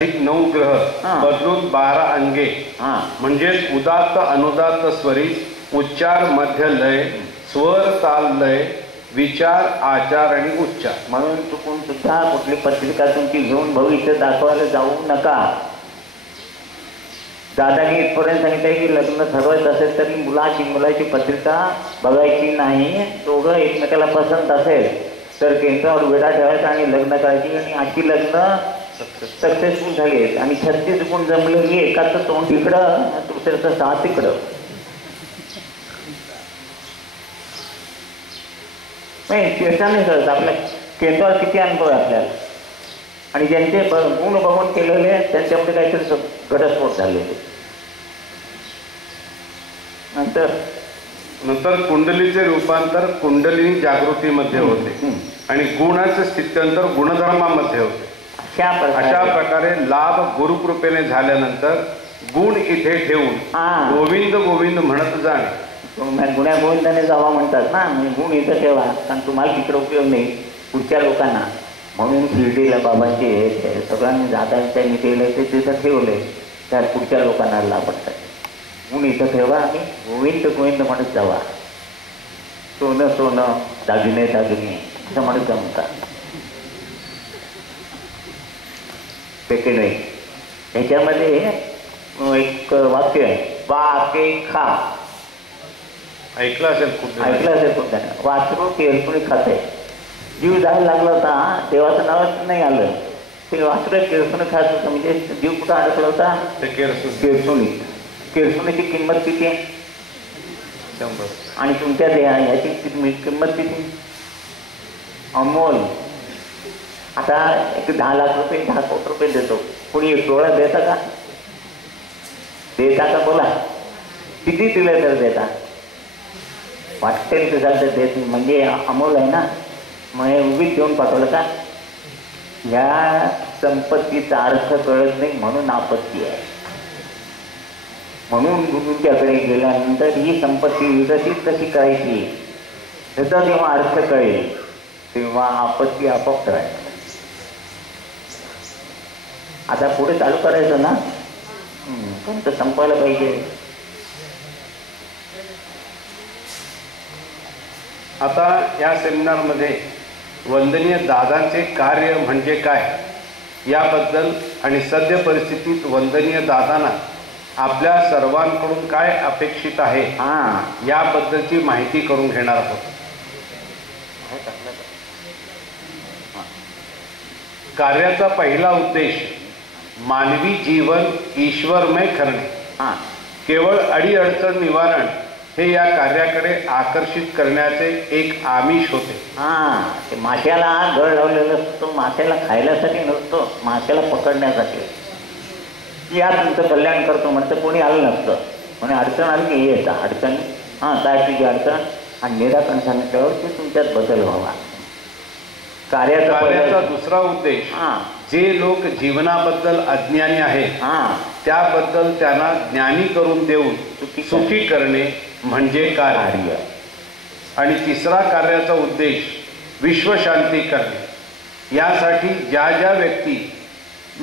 9 ग्रह बदलून 12 अंगे म्हणजेच उदात्त अनुदात्त स्वरी उच्चार मध्य लय स्वर ताल लय विचार आचार आणि उच्चार. म्हणून चुकून सुद्धा कुठली पत्रिका तुमची घेऊन भविष्य दाखवायला जाऊ नका. दादानी इथपर्यंत सांगितलं की लग्न ठरवायचं असेल तरी मुलाची पत्रिका बघायची नाही. दोघं एकमेकाला पसंत असेल तर केंद्रावर वेळा ठेवायचा आणि लग्न करायची. आणि अशी लग्न सक्सेसफुल झाली आणि 36 गुण जमले की एकाचं तोंड तिकडं दुसऱ्याचं 6 तिकडं. नाही चेष्टा नाही करत. आपल्या केंद्रावर किती अनुभव आहे आपल्याला. आणि ज्यांचे गुण बघून केलेले त्यांच्यामध्ये काहीतरी घटस्फोट झालेले. नंतर कुंडलीचे रूपांतर कुंडलिनी जागृतीमध्ये होते आणि गुणाचे स्थित्यंतर गुणधर्मामध्ये होते. अशा प्रकारे लाभ गुरुकृपेने झाल्यानंतर गुण इथे ठेवून गोविंद गोविंद म्हणत जाणे. गुण्या गोविंदाने जावा म्हणतात ना. गुण इथं ठेवा कारण तुम्हाला तिकडे उपयोग नाही पुढच्या लोकांना. म्हणून शिर्डीला बाबांचे सगळ्यांनी दादांच्या केलं ते तिथं ठेवले त्या पुढच्या लोकांना लाभतात. गुण इथं ठेवा आणि गोविंद गोविंद म्हणत जावा. सोनं सोनं दागिने दागिने असं म्हणत जमतात पेके नाही. ह्याच्यामध्ये एक वाक्य आहे वाके खा. ऐकलं असेल खूप खूप जण. वासरू केरसुणी खाते. जीव जायला लागला होता देवाचं नावच नाही आलं. ते वासरू केरसुणी खात होतं म्हणजे जीव कुठं अडकला होता केरसुणी. केरसुणीची किंमत किती आहे 100. आणि तुमच्या ह्याची किंमत किती अमोल. आता एक 10 लाख रुपये 10 कोटी रुपये देतो. कोणी 1 तोळा देता का बोला. किती दिलं तर देता वाटते तर देत म्हणजे अमोल आहे ना. मग उभीच घेऊन पाठवलं का. ह्या संपत्तीचा अर्थ कळत नाही म्हणून आपत्ती आहे. म्हणून गुरुंच्याकडे गेल्यानंतर ही संपत्ती विकसित कशी करायची ह्याचा जेव्हा अर्थ कळेल तेव्हा आपत्ती आपोआप करायची. आता पुढे चालू करायचं ना कोणतं संपवायला पाहिजे. आता या सेमिनारमध्ये वंदनीय दादांचे कार्य म्हणजे काय याबद्दल आणि सद्य परिस्थितीत वंदनीय दादांना आपल्या सर्वांकडून काय अपेक्षित आहे याबद्दलची माहिती करून घेणार आहोत. कार्याचा पहिला उद्देश मानवी जीवन ईश्वरमय करणे. केवळ अडीअडचण निवारण हे या कार्याकडे आकर्षित करण्याचे एक आमिष होते. ते माश्याला गळ लावलेला असतो. माश्याला खायल्यासाठी नसतो माश्याला पकडण्यासाठी. या तुमचं कल्याण करतो म्हणतं कोणी आलं नसतं. म्हणे अडचण आली की हे येतं अडचण काय तुझी अडचण आणि निराकरण सांगितल्यावर ते तुमच्यात बदल व्हावा. कार्याचा दुसरा उद्देश जे लोक जीवनाबद्दल अज्ञानी आहेत त्याबद्दल त्यांना ज्ञानी करून देऊन सुखी करणे म्हणजे कार्य. आणि तिसरा कार्याचा उद्देश विश्वशांती करणे. यासाठी ज्या ज्या व्यक्ती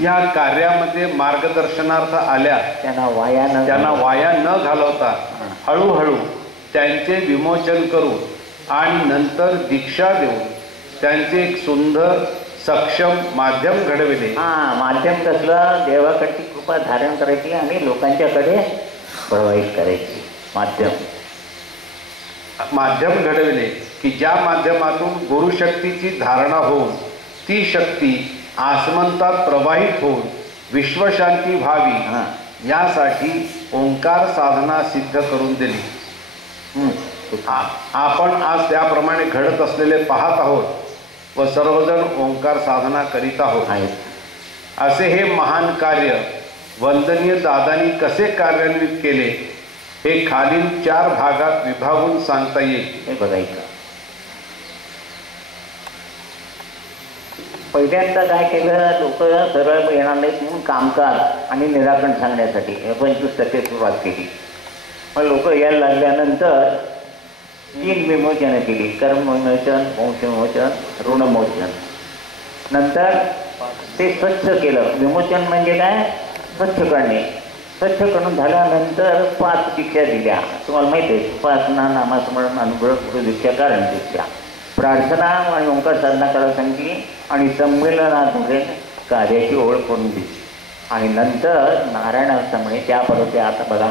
या कार्यामध्ये मार्गदर्शनार्थ आल्या त्यांना वाया न घालवता हळूहळू त्यांचे विमोचन करून आणि नंतर दीक्षा देऊन त्यांचे एक सुंदर सक्षम माध्यम घडविले. माध्यम कसलं देवाकडची कृपा धारण करायची आणि लोकांच्याकडे प्रवाहित करायची. माध्यम घडविले की ज्या माध्यमातून गुरुशक्तीची धारणा होऊन ती शक्ती आसमंतात प्रवाहित होऊन विश्वशांती व्हावी यासाठी ओंकार साधना सिद्ध करून दिली. आपण आज त्याप्रमाणे घडत असलेले पाहत आहोत व सर्वजण ओंकार साधना करीत आहोत. असे हे महान कार्य वंदनीय दादांनी कसे कार्यान्वित केले हे खालील 4 भागात विभागून सांगता येईल. हे बघायचं. पहिल्यांदा काय केलं लोक सरळ येणार नाहीत म्हणून कामकाज आणि निराकरण सांगण्यासाठी 25% सुरुवात केली. मग लोक यायला लागल्यानंतर 3 विमोचनं केली. कर्म विमोचन मोक्ष विमोचन ऋणमोचन. नंतर ते स्वच्छ केलं. विमोचन म्हणजे काय? स्वच्छ करणे. स्वच्छ करून झाल्यानंतर 5 दीक्षा दिल्या. तुम्हाला माहिती आहे, उपासना, नामस्मरण, अनुग्रह, गुरु दीक्षा, कारण दीक्षा, प्रार्थना आणि ओंकार साधना करायला सांगितली आणि संमेलनाद्वारे कार्याची ओळख करून दिली. आणि नंतर नारायणाष्टमी त्याबरोबर ते आता बघा,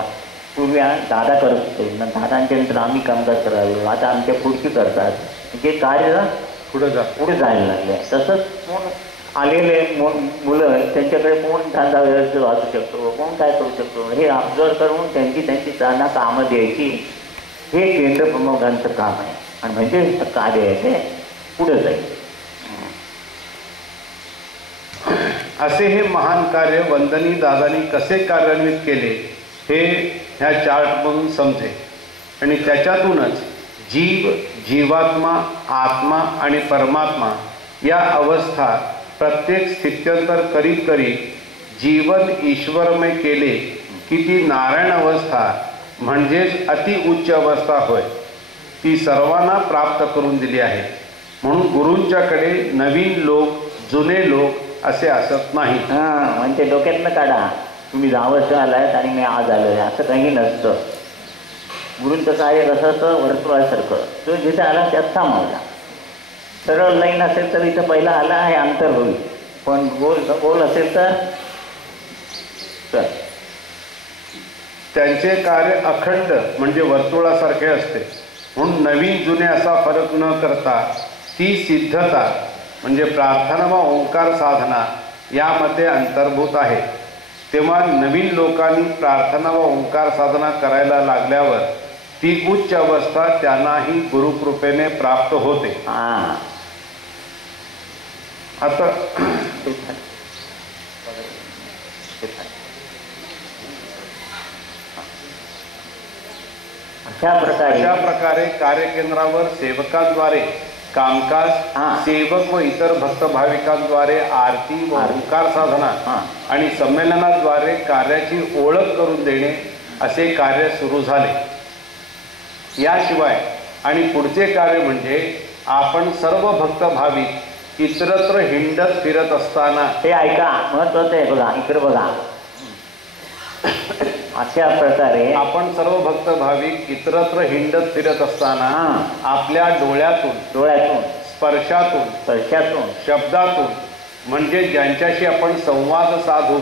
पूर्वी दादा करत होते, दादांच्या नंतर आम्ही कामकाज करावे, आता आमच्या पुढची करतात. म्हणजे कार्य पुढे जायला लागले. तसंच कोण आलेले मुलं त्यांच्याकडे कोण धंदा व्यवस्थित वाचू शकतो, कोण काय करू शकतो, हे ऑब्झर्व करून त्यांची त्यांना कामं द्यायची. हे केंद्र प्रमुखांचं काम आहे आणि म्हणजे कार्य आहे ते पुढे जाईल. असे हे महान कार्य वंदनी दादांनी कसे कार्यान्वित केले हे ह्या चार्टमधून समजेल. आणि त्याच्यातूनच जीव, जीवात्मा, आत्मा आणि परमात्मा या अवस्था प्रत्येक स्थित्यंतर करीत करीत जीवन ईश्वरमय केले की ती नारायण अवस्था म्हणजेच अति उच्च अवस्था होय. ती सर्वांना प्राप्त करून दिली आहे. म्हणून गुरूंच्याकडे नवीन लोक, जुने लोक असे असत नाही. म्हणजे डोक्यातनं काढा, तुम्ही 10 वर्ष आलायत आणि मी आज आलो आहे असं काही नसतं. गुरूंचं कार्य कसं असतं, वर्तुळासारखं. जो जिथे आला त्यात थांबवला. सरळ लाईन असेल तर इथं पहिला आला हे अंतर होईल, पण गोल असेल तर त्यांचे कार्य अखंड म्हणजे वर्तुळासारखे असते. म्हणून नवीन जुने असा फरक न करता ती सिद्धता म्हणजे प्रार्थना व ओंकार साधना यामध्ये अंतर्भूत आहे. तेव्हा नवीन लोकांनी प्रार्थना व ओंकार साधना करायला लागल्यावर ती उच्च अवस्था त्यांनाही गुरुकृपेने प्राप्त होते. आता अशा प्रकारे कार्यकेंद्रावर सेवकांद्वारे कामकाज, सेवक व इतर भक्त भाविकांद्वारे आरती व ओंकार साधना आणि संमेलनाद्वारे कार्याची ओळख करून देणे असे कार्य सुरू झाले. याशिवाय आणि पुढचे कार्य म्हणजे आपण सर्व भक्त भाविक इतरत्र हिंडत फिरत असताना, हे ऐका महत्वाचं आहे बघा, इकडे बघा, अशा प्रकारे आपण सर्व भक्त भाविक इतरत्र हिंडत फिरत असताना आपल्या डोळ्यातून स्पर्शातून शब्दातून म्हणजे ज्यांच्याशी आपण संवाद साधू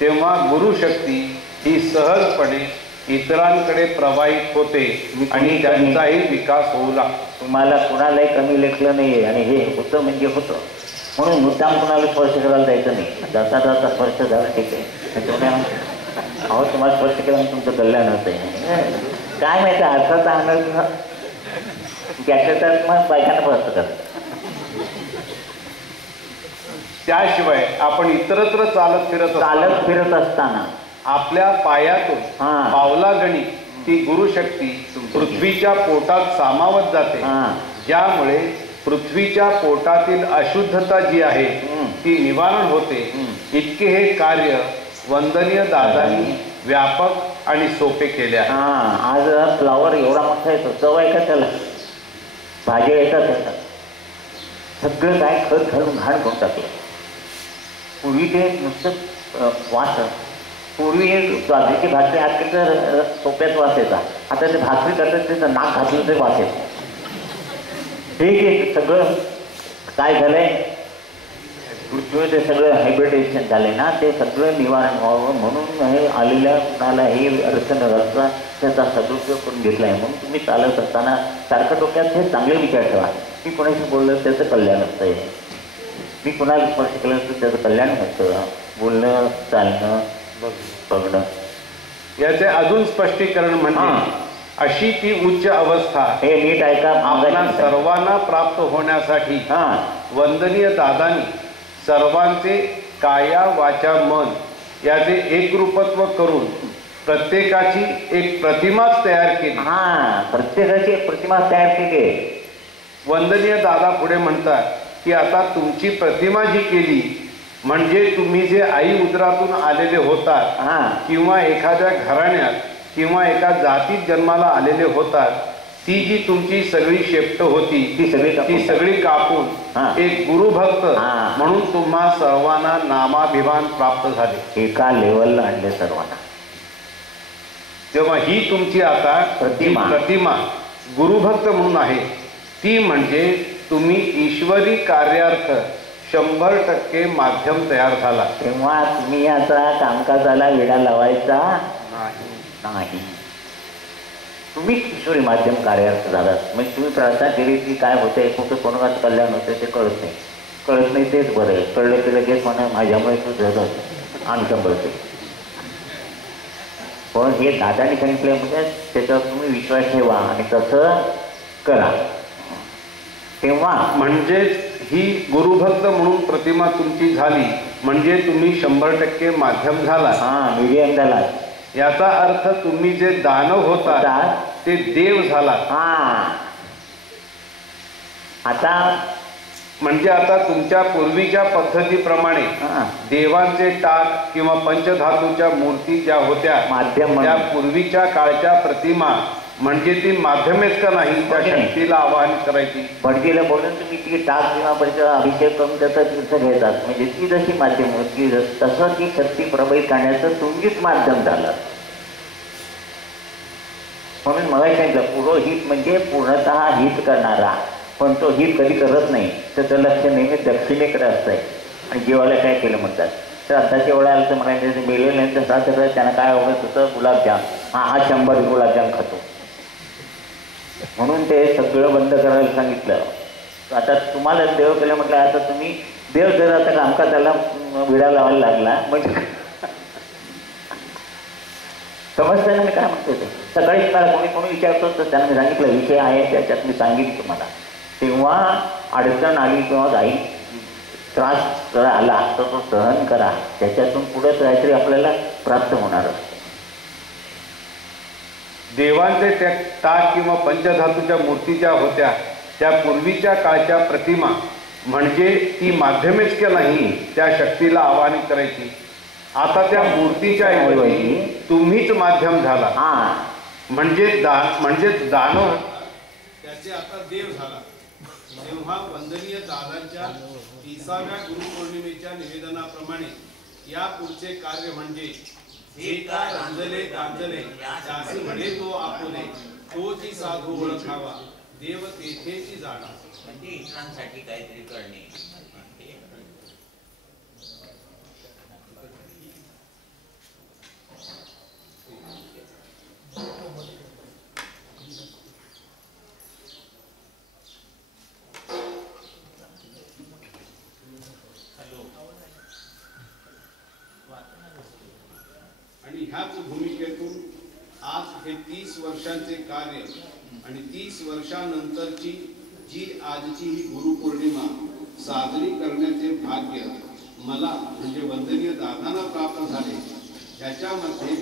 तेव्हा गुरुशक्ती ही सहजपणे इतरांकडे प्रवाहित होते आणि त्यांचाही विकास होऊ लागतो. तुम्हाला कुणालाही कमी लेखलं नाही आणि हे होतं म्हणजे होतं म्हणून मुद्दाम कुणाला स्पर्श करायला जायचं नाही. जाता जाता स्पर्श झाला ठीक आहे, अहो तुम्हाला स्पर्श केला तुमचं कल्याण होतं. काय माहिती अर्थाचा आनंद त्याच्यात मग बायकांना प्रस्त करतात. त्याशिवाय आपण इतरत्र चालत फिरत असताना आपल्या पायातून पावलागणी ती गुरुशक्ती पृथ्वीच्या पोटात सामावत जाते, ज्यामुळे पृथ्वीच्या पोटातील अशुद्धता जी आहे ती निवारण होते. इतके हे कार्य वंदनीय दादांनी व्यापक आणि सोपे केले आहे. आज फ्लावर एवढा मोठा येतो, चव आहे का त्याला, भाज्या येतात, सगळं काय खत घालून घाण करून टाकलं. पूर्वी ते नुसतं वास, पूर्वी बाजरीची भाकरी आज तर सोप्यात वास येतात, आता ते भाकरी करतात त्याचं नाक घातलं ते वास येतं. ठीक आहे, सगळं काय झालंय पृथ्वीवर ते सगळं हायब्रिडेशन झाले ना, ते सगळं निवारण व्हावं म्हणून हे आलेल्या कुणालाही अर्थ न घालता त्याचा सदुपयोग करून घेतला आहे. म्हणून तुम्ही चालत असताना सारखं डोक्यात हे चांगले विचार ठेवा. मी कोणाशी बोललं त्याचं कल्याण होतंय, मी कोणाला स्पर्श केलं तर त्याचं कल्याण होतं. बोलणं, चालणं, बघणं. याचे अजून स्पष्टीकरण म्हणजे अशी ती उच्च अवस्था हे नीट ऐका, आपल्या सर्वांना प्राप्त होण्यासाठी वंदनीय दादांनी सर्वांचे काया वाचा मन याचे एकरूपत्व करून प्रत्येकाची एक प्रतिमाच तयार केली. प्रत्येकाची एक प्रतिमा तयार केली. वंदनीय दादा पुढे म्हणतात की आता तुमची प्रतिमा जी केली म्हणजे तुम्ही जे आई उदरातून आलेले होतात किंवा एखाद्या घराण्यात किंवा एका जातीत जन्माला आलेले होतात ती जी तुमची सगळी शेपट होती ती सगळी कापून हा. एक गुरुभक्त हा. म्हणून तुम्हा सर्वांना नामाभिमान प्राप्त झाले. एका लेवलला आणले सर्वांना. तेव्हा ही तुमची आता प्रतिमा गुरुभक्त म्हणून आहे, ती म्हणजे तुम्ही ईश्वरी कार्यार्थ 100% माध्यम तयार झाला. तेव्हा तुम्ही आता कामकाजाला वेढा लावायचा नाही. तुम्ही ईश्वरी माध्यम कार्यार्थ झालात. म्हणजे तुम्ही प्रार्थना केली की काय होतंय, कुठं कोणाचं कल्याण होतं ते कळत नाही तेच बरं आहे. कळलं की लगेच म्हणा माझ्यामुळे तू झालं आमचं बरं. पण हे दादाने सांगितलं म्हणजे त्याच्यावर तुम्ही विश्वास ठेवा आणि तसं करा. तेव्हा म्हणजे ही गुरुभक्त म्हणून प्रतिमा तुमची झाली म्हणजे तुम्ही 100% माध्यम झाला. हा, मीडियम झाला. याचा अर्थ तुम्ही जे दानव होता ते देव झाला. हा, आता म्हणजे आता तुमच्या पूर्वीच्या पद्धतीप्रमाणे देवांचे टाक किंवा पंचधातूच्या मूर्ती ज्या होत्या माध्यम, त्या पूर्वीच्या काळच्या प्रतिमा म्हणजे ती माध्यमेच का नाही त्या शक्तीला आवाहन करायची. भटजीला बोलून तुम्ही ती टाक किंवा पंच अभिषेक करून त्याचा तीर्थ घेतात. म्हणजे ती जशी माध्यम होती तसं ती शक्ती प्रभावित करण्याचं तुम्हीच माध्यम झालं. म्हणून मला सांगितलं पुरोहित म्हणजे पूर्णतः हित करणारा, पण तो हित कधी करत नाही. त्याचं लक्ष नेहमी दक्षिणेकडे असतंय. आणि जेवायला काय केलं म्हणतात तर आताच्या वेळा आलं तर म्हणायचं मेलेल्यांचं सासरं त्यांना काय आवडत होतं गुलाबजाम. हा 100 गुलाबजाम खातो म्हणून ते सगळं बंद करायला सांगितलं. आता तुम्हाला देव केलं म्हटलं आता तुम्ही देव जर आता कामकाजाला विडा लावायला लागला म्हणजे समजतं ना मी काय म्हणतो ते. सकाळी कोणी विचारतो तर त्यांना सांगितलं विषय आहे त्याच्यात मी सांगितलं तुम्हाला. तेव्हा अडचण आली किंवा काही त्रास जर आला तर तो सहन करा. त्याच्यातून पुढे काहीतरी आपल्याला प्राप्त होणार असतं. देवांचे टाक किंवा पंचधातूच्या मूर्ती ज्या होत्या त्या पूर्वीच्या काळच्या प्रतिमा म्हणजे ती माध्यमेच का नाही त्या शक्तीला आवाहन करायची. आता त्या मूर्तीच्या ऐवजी तुम्हीच माध्यम झाला. म्हणजे दानव त्याचे आता देव झाला. तेव्हा वंदनीय दादांच्या 30व्या गुरुपौर्णिमेच्या निवेदनाप्रमाणे या पुढचे कार्य म्हणजे जे काय रांजले त्यासी म्हणे तो आपुले तोची साधू ओळखावा देव तेथेची जाणा. म्हणजे इतरांसाठी काहीतरी करणे. आणि ह्याच भूमिकेतून आज हे 30 वर्षांचे कार्य आणि 30 वर्षांनंतरची जी आजची ही गुरुपौर्णिमा साजरी करण्याचे भाग्य मला म्हणजे वंदनीय दादांना प्राप्त झाले. ह्याच्यामध्ये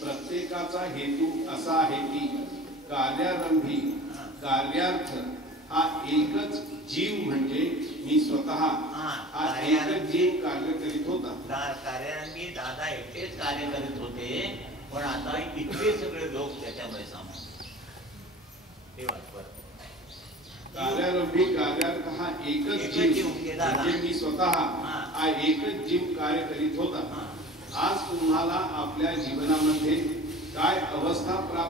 प्रत्येकाचा हेतू असा आहे की कार्यारंभी कार्यार्थ हा एकच जीव म्हणजे मी स्वतः हा एकच जीव कार्य करीत होता. कार्यारंभी दादा एकटेच कार्य करीत होते पण आता इतके सगळे लोक त्याच्यामध्ये सामावले. कार्यारंभी कार्यार्थ हा एकच जीव म्हणजे मी स्वतः हा एकच जीव कार्य करीत होता. आज तुम्हाला आपल्या जीवनामध्ये काय अवस्था प्राप्त